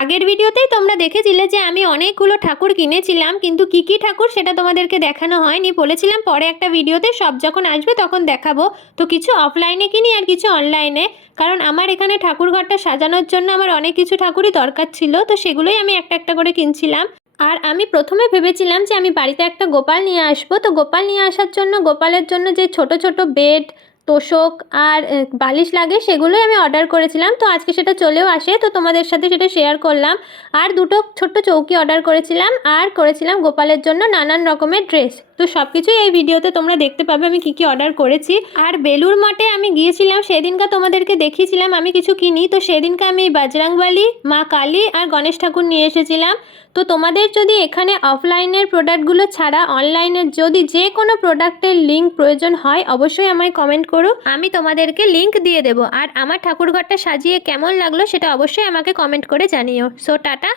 আগের ভিডিওতেই তোমরা দেখেছিলে যে আমি অনেকগুলো ঠাকুর কিনেছিলাম, কিন্তু কি কি ঠাকুর সেটা তোমাদেরকে দেখানো হয়নি। বলেছিলাম পরে একটা ভিডিওতে সব যখন আসবে তখন দেখাবো। তো কিছু অফলাইনে কিনি আর কিছু অনলাইনে, কারণ আমার এখানে ঠাকুর ঘরটা সাজানোর জন্য আমার অনেক কিছু ঠাকুরই দরকার ছিল, তো সেগুলোই আমি একটা একটা করে কিনছিলাম। আর আমি প্রথমে ভেবেছিলাম যে আমি বাড়িতে একটা গোপাল নিয়ে আসবো। তো গোপাল নিয়ে আসার জন্য গোপালের জন্য যে ছোট ছোট বেড, তোষক আর বালিশ লাগে সেগুলোই আমি অর্ডার করেছিলাম। তো আজকে সেটা চলেও আসে, তো তোমাদের সাথে সেটা শেয়ার করলাম। আর দুটো ছোট্ট চৌকি অর্ডার করেছিলাম, আর করেছিলাম গোপালের জন্য নানান রকমের ড্রেস। তো সব কিছুই এই ভিডিওতে তোমরা দেখতে পাবে আমি কি কি অর্ডার করেছি। আর বেলুর মঠে আমি গিয়েছিলাম, সেদিনকা তোমাদেরকে দেখিয়েছিলাম আমি কিছু কিনি। তো সেদিনকে আমি বজরংবলী, মা কালী আর গণেশ ঠাকুর নিয়ে এসেছিলাম। তো তোমাদের যদি এখানে অফলাইনের প্রোডাক্টগুলো ছাড়া অনলাইনের যদি যে কোনো প্রোডাক্টের লিঙ্ক প্রয়োজন হয় অবশ্যই আমায় কমেন্ট করো, আমি তোমাদেরকে লিঙ্ক দিয়ে দেবো। আর আমার ঠাকুরঘরটা সাজিয়ে কেমন লাগলো সেটা অবশ্যই আমাকে কমেন্ট করে জানিও। So tata.